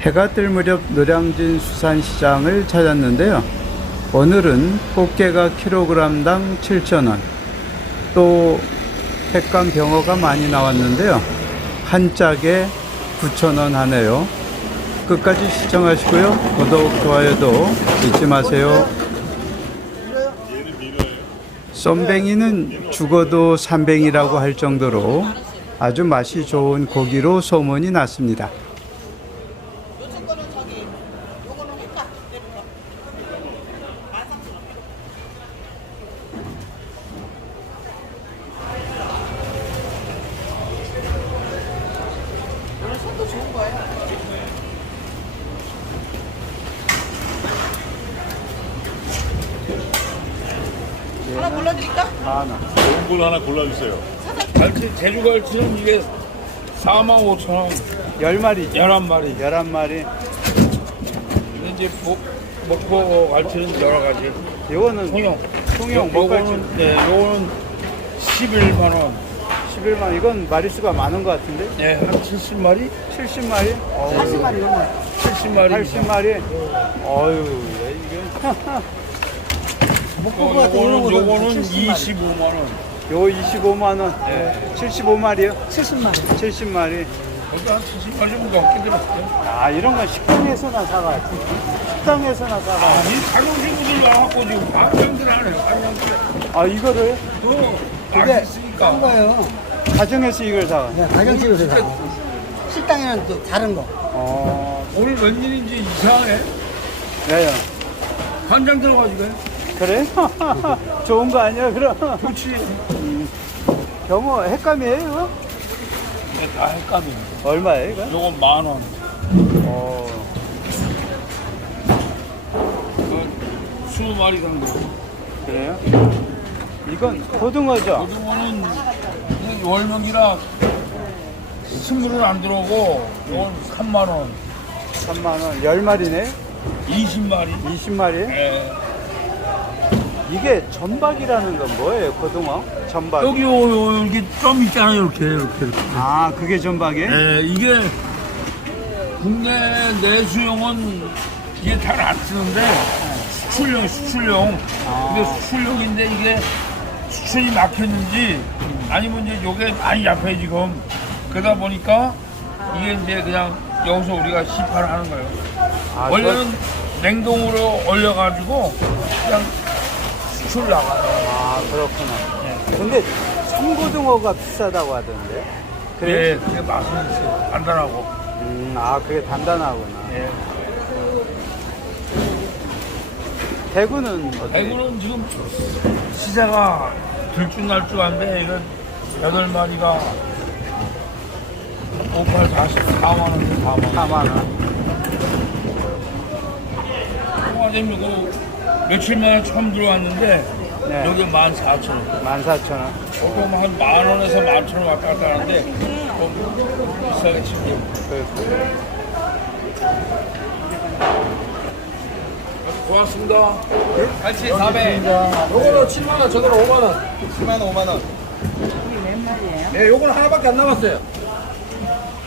해가 뜰 무렵 노량진 수산시장을 찾았는데요. 오늘은 꽃게가 킬로그램당 7,000원, 또 횟감 병어가 많이 나왔는데요. 한 짝에 9,000원 하네요. 끝까지 시청하시고요. 구독, 좋아요도 잊지 마세요. 쏨뱅이는 죽어도 삼뱅이라고 할 정도로 아주 맛이 좋은 고기로 소문이 났습니다. 하나 골라드릴까? 하나. 좋은 걸 하나 골라주세요. 갈치, 제주 갈치는 이게 4만 5천 원, 10마리, 11마리. 11마리. 근데 이제 목, 목포 갈치는 여러 가지. 요거는 통영. 통영 요- 목갈치 요거는, 네, 요거는 11만 원. 11만 이건 마리수가 많은 것 같은데? 네, 한 70마리? 70마리? 80마리 넘어요. 70마리. 80마리? 어유 이게 목포 같은 이런 요거는, 거는 요거는 70마리. 25만 원. 요 25만 원. 네. 75마리요? 70마리. 70마리. 거기 한 70마리 좀 넘게 들었어요. 아 이런 건 식당에서나 사가야지. 식당에서나 사가. 아니, 가격 친구들 와갖고 지금 방장들 하네요, 방장들. 아 이거를 또, 근데 맛있으니까. 싼 거예요. 가정에서 이걸 사가. 그냥 가정집에서 사. 식당에는 또 다른 거. 어, 오늘 웬일인지 이상하네. 야야. 간장 들어가지고. 그래? 좋은 거 아니야 그럼? 그렇지. 경호 횟감이에요 이거? 이게 다 헷갈리네. 얼마예요 이거? 요건 만 원. 어, 그 20마리 정도. 그래요? 이건 고등어죠? 고등어는 이게 월명이라 스물은 안 들어오고 이건 3만 원, 3만 원. 10마리네? 20마리. 20마리? 예. 이게 전박이라는 건 뭐예요 고등어? 전박. 여기 요, 요, 이렇게 점 있잖아요, 이렇게 이렇게. 이렇게. 아 그게 전박이에요? 예, 이게 국내 내수용은 이게 잘 안 쓰는데 수출용, 수출용. 이게 수출용인데 이게 수출이 막혔는지 아니면 이제 요게 많이 약해 지금. 그러다 보니까 이게 이제 그냥 여기서 우리가 시판을 하는 거예요. 아, 원래는 냉동으로 얼려가지고 그냥 수출 나가요. 아 그렇구나. 근데 청고등어가 비싸다고 하던데. 그래? 그래, 그게 맛은 있어요. 간단하고. 음, 아 그게 단단하구나. 예. 대구는? 대구는 지금 시세가 들쭉날쭉한데 이건 여덟 마리가 58, 44만 원에 4만 원. 4만 원. 통화점 이거 며칠 만에 처음 들어왔는데 네. 여기 14,000원. 14,000원. 조금 한 만 원에서 만 천 원 왔다 갔다 하는데 좀 비싸게 치고. 고맙습니다. 같이 4배. 요거는 7만 원, 저거는 5만 원. 7만 원, 5만 원. 네, 요거는 하나밖에 안 남았어요.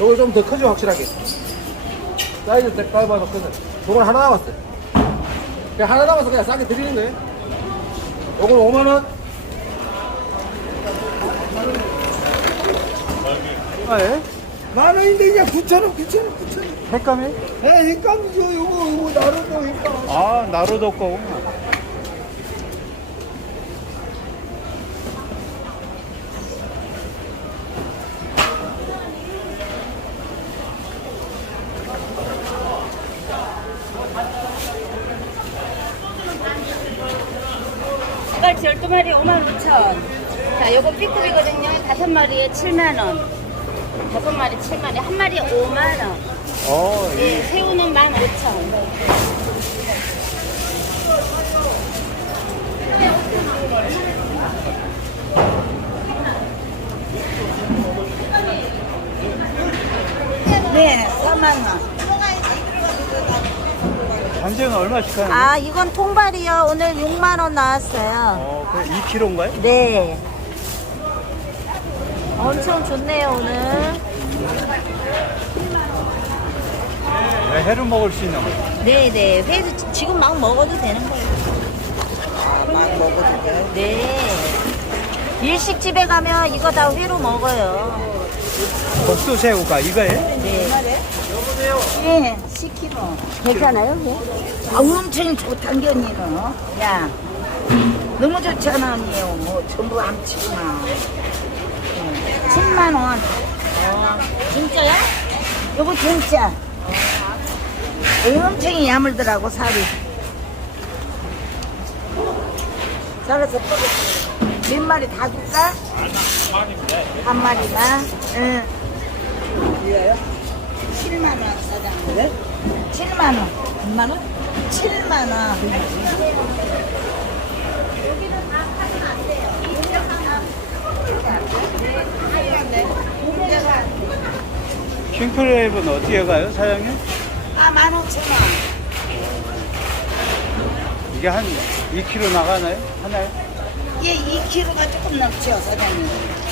요거 좀 더 크죠, 확실하게. 사이즈 딱 봐봐, 크네. 요거는 하나 남았어요. 그냥 하나 남아서 그냥 싸게 드리는 거예요. 요거는 5만원. 얼마에? 만 원인데 이제 9,000원, 9,000원, 9,000원. 횟감이? 에, 헷갈리죠. 요거, 요거, 나름도 헷갈려. 아 나로도 거구나. 갈치 12마리 5만 5천. 자, 요거 B급이거든요. 5마리에 7만 원. 5마리 7만 원. 한 마리에 5만 원. 어, 이- 예, 새우는 1만 5천. 네, 4만 원. 단지는 얼마씩 하는 거예요? 아, 이건 통발이요. 오늘 6만 원 나왔어요. 어, 그 2kg인가요? 네. 엄청 좋네요, 오늘. 네, 회로 먹을 수 있는 거예요. 네 네. 회도 지- 지금 막 먹어도 되는 거예요. 막 먹어도 돼. 네. 일식집에 가면 이거 다 회로 먹어요. 복도새우가 이거예요? 네. 예, 10kg. 괜찮아요, 예? 아, 엄청 좋단 게 언니는. 야, 너무 좋잖아, 언니. 뭐, 전부 암치구나. 예, 7만 원. 진짜야? 요거 진짜. 엄청 야물더라고, 살이. 잘라서 뻗어. 몇 마리 다 줄까? 한 마리나? 응. 7만 원, 사장님. 네? 7만 원. 얼마나? 7만 원. 킹크랩은 어떻게 가요, 사장님? 아, 15,000원. 이게 한 2kg 나가나요? 하나요? 예, 2kg가 조금 넘죠, 사장님.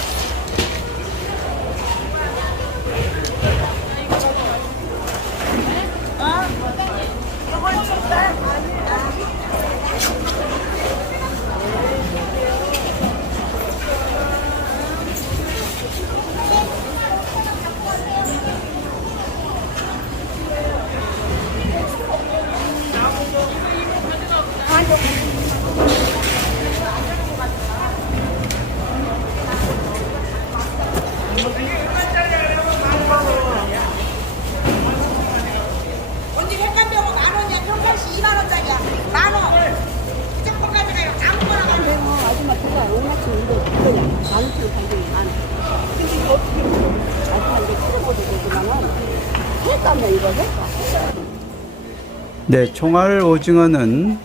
네, 총알 오징어는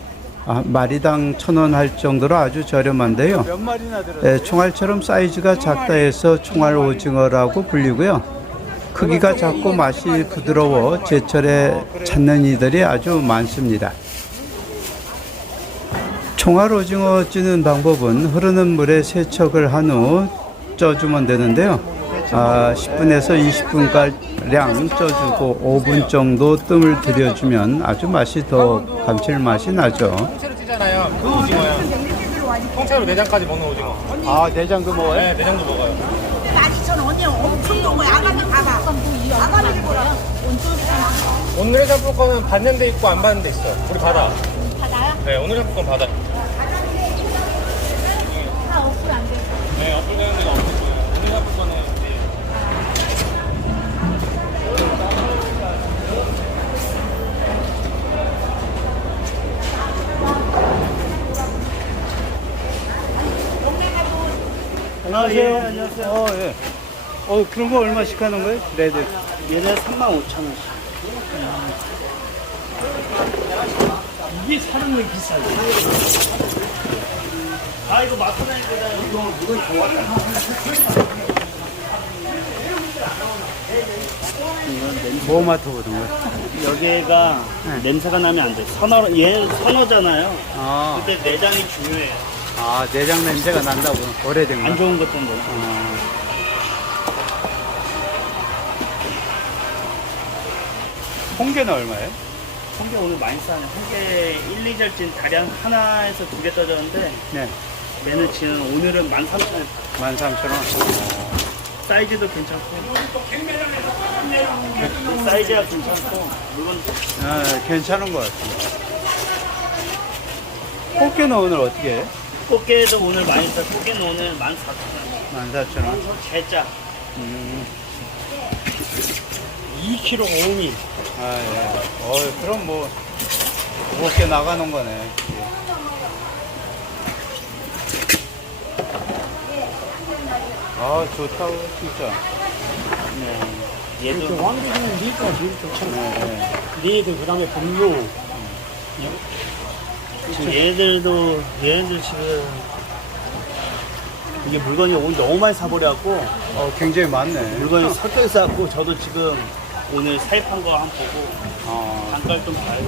아, 마리당 천 원 할 정도로 아주 저렴한데요. 몇 마리나 들어요? 네, 총알처럼 사이즈가 작다 해서 총알 오징어라고 불리고요. 크기가 작고 맛이 부드러워 제철에 찾는 이들이 아주 많습니다. 총알 오징어 찌는 방법은 흐르는 물에 세척을 한 후 쪄주면 되는데요. 아, 10분에서 20분가량 쪄주고 5분 정도 뜸을 들여주면 아주 맛이 더 감칠맛이 나죠. 통째로 찌잖아요. 그 오징어야. 통째로 내장까지 먹는 오징어. 아, 내장도 먹어요? 네, 내장도 먹어요. 아니천 언니 엄청 좋은 거야. 아가미 봐봐. 아가미를 보라. 오늘의 상품권은 받는 데 있고 안 받는 데 있어요. 우리 받아. 받아요? 네, 오늘 상품권 받아. 아, 어플 안 돼. 네, 어플 되는 데가 없을 거예요. 오늘 상품권은 이제 안녕하세요. 안녕하세요. 어, 예. 어, 그런 거 얼마씩 하는 거예요? 레드. 얘네 3만 5천 원씩. 이게 사는 게 비싸요. 아, 이거 마트 다니거든. 이거, 이거 좋아하잖아. 뭐 맡아보던 거야? 여기가 냄새가 나면 안 돼. 선어, 얘 선어잖아요. 아, 근데 내장이 중요해요. 아, 내장 냄새가 난다고. 오래된 거. 안 좋은 것들은. 아. 홍게는 얼마예요? 홍게 오늘 많이 싸네. 홍게 1, 2절진 다량 하나에서 두 개 떠졌는데, 네. 얘는 지금 오늘은 13,000원. 13,000원. 사이즈도 괜찮고. 사이즈가 괜찮고, 물건 아, 괜찮은 것 같아요. 꽃게는 오늘 어떻게 해요? 꽃게도 오늘 많이 싸. 꽃게는 오늘 14,000원. 14,000원. 제자. 2kg 5미. 아, 예. 어, 그럼 뭐, 무겁게 나가는 거네. 예. 아, 좋다고, 진짜. 네. 얘도 왕비는 리가 제일 좋잖아요. 네, 네. 리드 그다음에 분유. 지금 얘들도, 얘네들 지금 이게 물건이 오늘 너무 많이 사버려갖고, 어, 굉장히 많네. 물건이 설득이 쌓고 저도 지금 오늘 사입한 거 한 번 보고 어, 단가를 좀 봐요.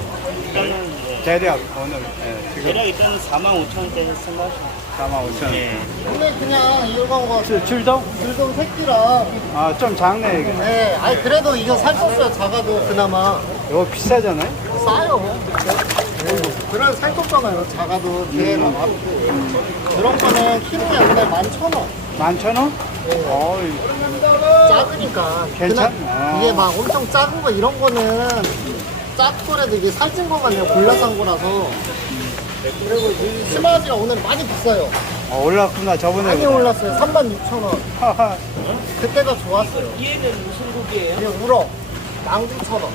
일단은 네. 대략 오늘 예, 지금 대략 일단은 4만 5천 원대 생각하시면 4만 5천 원. 네. 근데 그냥 일반 거 줄- 줄동? 줄돔 새끼라. 아, 좀 작네, 이게. 네, 아니 그래도 이거 살쪘어요. 작아도 그나마 이거 비싸잖아요? 싸요. 그런 살쪘잖아요. 작아도 뒤에랑 앞. 그런 거는 키로에 오늘 11,000원. 만천 원? 어이, 작으니까. 괜찮- 그냥 아. 이게 막 엄청 작은 거 이런 거는 작더라도 이게 살찐 것만 내가 골라서 한 거라서. 그리고 이 심화지가 오늘 많이 비싸요. 어, 올랐구나, 저번에. 많이 올랐어요. 36,000원. 하하. 그때가 좋았어요. 얘는 무슨 고기예요? 이게 우럭. 낭비처럼.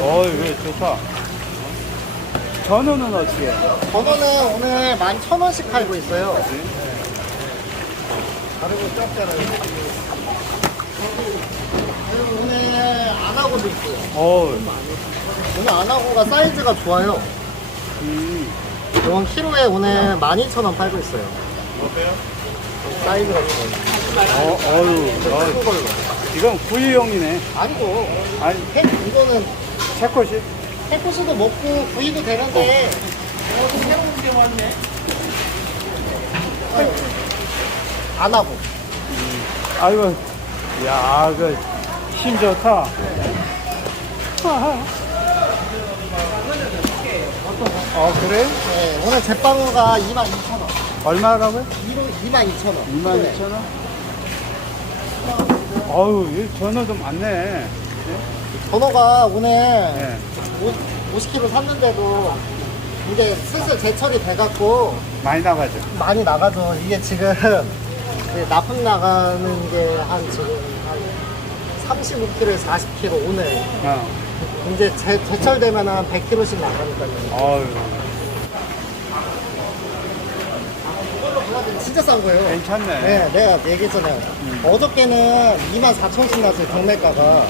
어이, 왜 좋다. 전어는 어떻게? 번호는 오늘 11,000원씩 팔고 있어요. 다르고 작잖아요. 그리고 오늘 안하고도 있고요. 어이, 오늘 안하고가 사이즈가 좋아요. 음, 이건 키로에 오늘 12,000원 팔고 있어요. 사이즈가 좋아요. 어, 어유, 큰 어, 걸로. 이건 구이용이네. 아니고, 아니, 해- 이거는 채꽃이? 해코스도 먹고 구이도 되는데, 어, 좀 새로운 게 왔네. 안 하고. 아이고, 야, 그, 힘 좋다. 어, 그래? 네, 오늘 제빵어가 22,000원. 얼마라고요? 22,000원. 22,000원? 어우, 이 전어도 많네. 번호가 오늘 네. 50kg 샀는데도 이제 슬슬 제철이 돼갖고 많이 나가죠. 많이 나가죠. 이게 지금 그 납품 나가는 게 한 지금 한 35kg에 40kg 오늘 어, 이제 제, 제 철 되면 한 100kg씩 나가니까요. 어유 진짜 싼 거예요. 괜찮네. 네, 내가 얘기했잖아요. 어저께는 24,000원씩 났어요, 경매가가.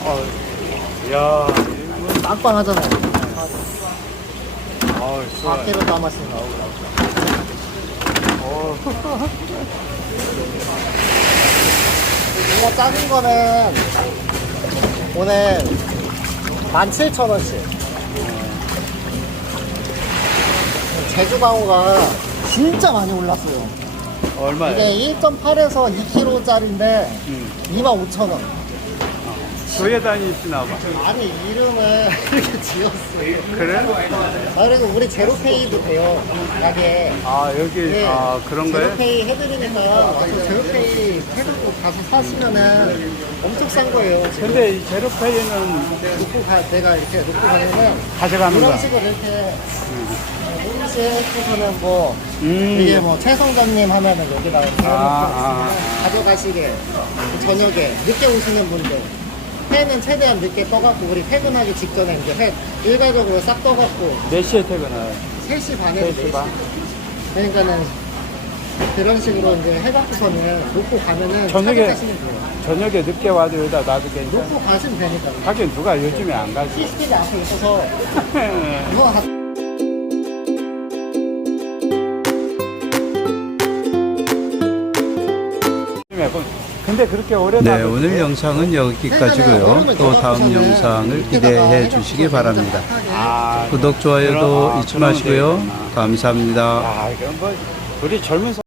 어, 야, 빵빵하잖아요. 어, 좋아. 4kg 담았으면 나오고. 어, 이거 작은 거는 오늘 17,000원씩. 제주광어가 진짜 많이 올랐어요. 얼마예요? 이게 1.8에서 2kg짜리인데 음. 25,000원. 교회 다니시나 봐. 아니 이름을 이렇게 지었어요. 그래? 아, 그리고 우리 제로페이도 돼요. 가게. 아, 여기, 네, 아, 그런 거예요? 제로페이 해드리니까 와서 제로페이 해갖고 가서 사시면은 엄청 싼 거예요. 지금. 근데 이 제로페이는 놓고 가, 내가 이렇게 놓고 가면은 가져가는 이런 거야. 식으로 이렇게 동시에 해서는 뭐 음. 이게 뭐 최성장님 하면은 여기다 아, 해놓고 가져가시게 저녁에 늦게 오시는 분들 회는 최대한 늦게 떠갖고 우리 퇴근하기 직전에 이제 회 일괄적으로 싹 떠갖고 몇 시에 퇴근해요? 3시 반에 3시 반? 그러니까는 그런 식으로 이제 해갖고서는 놓고 가면은 저녁에- 차격하시면 돼요. 저녁에 늦게 와도 여기다 놔도 괜찮아. 놓고 가시면 되니까. 하긴 누가 요즘에 안 가지. CCTV 앞에 있어서 근데 그렇게 오래 네, 오늘 돼? 영상은 여기까지고요. 또 다음 영상을 기대해 주시기 바랍니다. 아, 구독, 좋아요도 그럼- 아, 잊지 그러면 마시고요. 되겠구나. 감사합니다. 아, 이건 뭐 우리 젊은